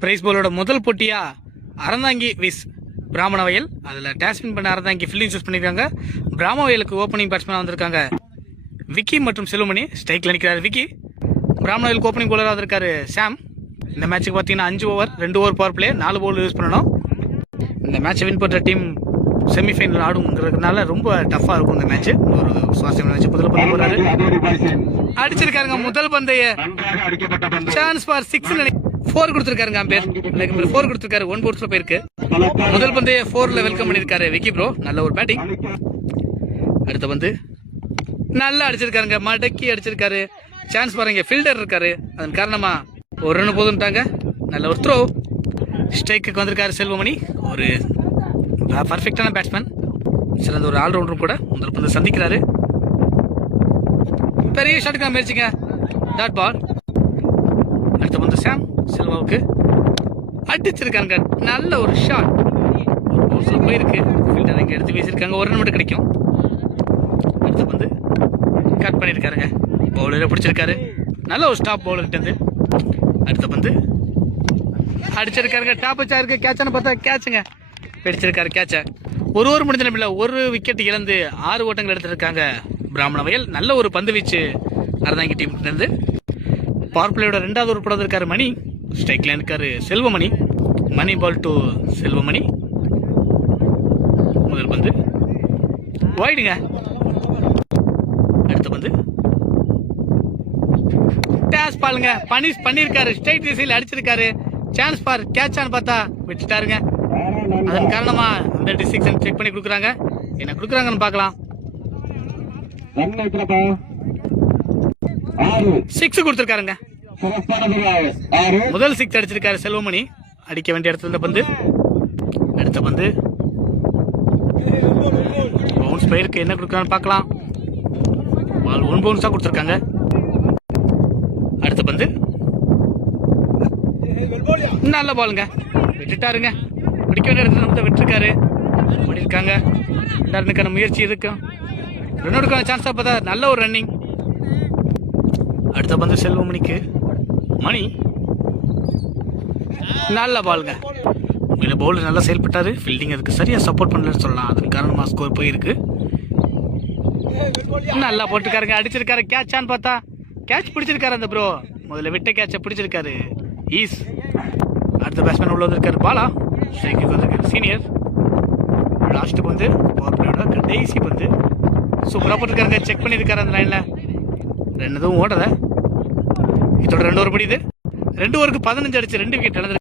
Price போலோட முதல் போட்டியா அறந்தாங்கி விஸ் பிராமணவயல். அதில் டேஸ்பின் பண்ண அறந்தாங்கி ஃபீல்டிங் சூஸ் பண்ணியிருக்காங்க. பிராமணவயலுக்கு ஓப்பனிங் பேட்ஸ்மேனாக வந்திருக்காங்க விக்கி மற்றும் செல்வமணி. ஸ்ட்ரைக்கில் நிற்கிறார் விக்கி. பிராமணவயலுக்கு ஓப்பனிங் போலராக வந்திருக்காரு சாம். இந்த மேட்சுக்கு பார்த்தீங்கன்னா 5 over 2 over power play 4 bowl use பண்ணணும். இந்த மேட்சை வின் பண்ணுற டீம் செமிஃபைனல் ஆடுங்கிறதுனால ரொம்ப டஃப்பாக இருக்கும் இந்த மேட்ச். ஒரு சுவாரஸ்யமான மேட்ச். முதல் பந்து போறாரு, அடிச்சிருக்காருங்க. முதல் பந்தைய சான்ஸ் ஃபார் 6 4 கொடுத்துருக்காருங்க. அம்பேர் 4 கொடுத்துருக்காரு. 1 போர்ட்ஸ்ல போயிருக்கு. முதல் பந்தைய 4ல வெல்கம் பண்ணியிருக்காரு விக்கி ப்ரோ. நல்ல ஒரு பேட்டிங். அடுத்த பந்து நல்லா அடிச்சிருக்காருங்க. மடக்கி அடிச்சிருக்காரு. சான்ஸ் பாருங்க, ஃபீல்டர் இருக்காரு. அதன் காரணமா ஒரு ரன் போதுன்ட்டாங்க. நல்ல ஒரு த்ரோ. ஸ்ட்ரைக்கு வந்திருக்காரு செல்வமணி. ஒரு பர்ஃபெக்டான பேட்ஸ்மேன், சிறந்த ஒரு ஆல்ரவுண்டரும் கூட. முதல் பந்து சந்திக்கிறாரு. பெரிய ஷாட்டுக்கு முயற்சிங்க. Dot ball. அடுத்த பந்து சாம் செல்வாவுக்கு அடிச்சிருக்காங்க. நல்ல ஒரு ஷாட். ஒரு போயிருக்கு. ஃபீல்டர் இங்கே எடுத்து பேசியிருக்காங்க. ஒரு ரன் மட்டும் கிடைக்கும். அடுத்த பந்து கட் பண்ணியிருக்காருங்க. பவுலரை பிடிச்சிருக்காரு. நல்ல ஒரு ஸ்டாப் பவுலர்கிட்ட இருந்து. அடுத்த பந்து அடிச்சிருக்காருங்க. டாப் வச்சா இருக்கு. கேட்சான பார்த்தா கேட்சுங்க. பிடிச்சிருக்காரு கேட்சை. ஒரு ஓவர் முடிஞ்ச நிமிடம் 1 விக்கெட் இழந்து 6 ஓட்டங்கள் எடுத்திருக்காங்க பிராமணவயல். நல்ல ஒரு பந்து வீச்சு அறந்தாங்கி டீம் இருந்து. பவர் பிளேயோட 2வது ஓவர் போட இருக்காரு மணி. ஸ்ட்ரைக்ல இருக்காரு செல்வமணி. மணி பால் டு செல்வமணி. முதல் பந்து வைடுங்க. அடுத்த பந்து டேஸ் பாலுங்க. பனிஷ் பண்ணிருக்காரு. ஸ்ட்ரைட் திசையில் அடிச்சிருக்காரு. சான்ஸ் ஃபார் கேட்சான்னு பார்த்தா விட்டுட்டாருங்க. அதன் காரணமா அந்த டிசிஷன் செக் பண்ணி கொடுக்குறாங்க. என்ன கொடுக்குறாங்கன்னு பார்க்கலாம். 6 கொடுத்துருக்காருங்க. முதல் 6 அடிச்சிருக்காரு செல்வமணி. அடிக்க வேண்டிய இடத்துல இருந்த பந்து. அடுத்த பந்து பவுன்ஸ் பயிருக்கு. என்ன கொடுக்குறான்னு பார்க்கலாம். பால் 1 பவுன்ஸா கொடுத்துருக்காங்க. அடுத்த பந்து நல்ல பாலுங்க. விட்டுட்டாருங்க. பிடிக்க வேண்டிய இடத்துல வந்து விட்டுருக்காரு. பண்ணியிருக்காங்க. ரன்னுக்கான முயற்சி இருக்கும். ரன்னோடுக்கான சான்ஸாக பார்த்தா நல்ல ஒரு ரன்னிங். அடுத்த பந்து செல்வமணிக்கு. மணி நல்ல பாலுங்க. உண்மையில பவுலர் நல்லா செயல்பட்டாரு. ஃபீல்டிங் அதுக்கு சரியா சப்போர்ட் பண்ணலன்னு சொல்லலாம். அதன் காரணமாக ஸ்கோர் போயிருக்கு. நல்லா போட்டுருக்காருங்க. அடிச்சிருக்காரு. கேட்சான்னு பார்த்தா கேட்ச் பிடிச்சிருக்காரு அந்த ப்ரோ. முதல்ல விட்ட கேட்சை பிடிச்சிருக்காரு. ஈஸ். அடுத்த பேட்ஸ்மேன் உள்ள வந்திருக்காரு பாலா. ஸ்ட்ரைக்கு வந்திருக்காரு சீனியர். லாஸ்ட் பந்து பவர் பிளேயோட கடைசி பந்து. சூப்பராக போட்டுருக்காருங்க. செக் பண்ணியிருக்காரு அந்த லைனில். 2 எதுவும் ஓடலை. இதோட 2 ஓவர் முடியுது. 2 ஓவருக்கு 15 அடிச்சு 2 விக்கெட் இழந்து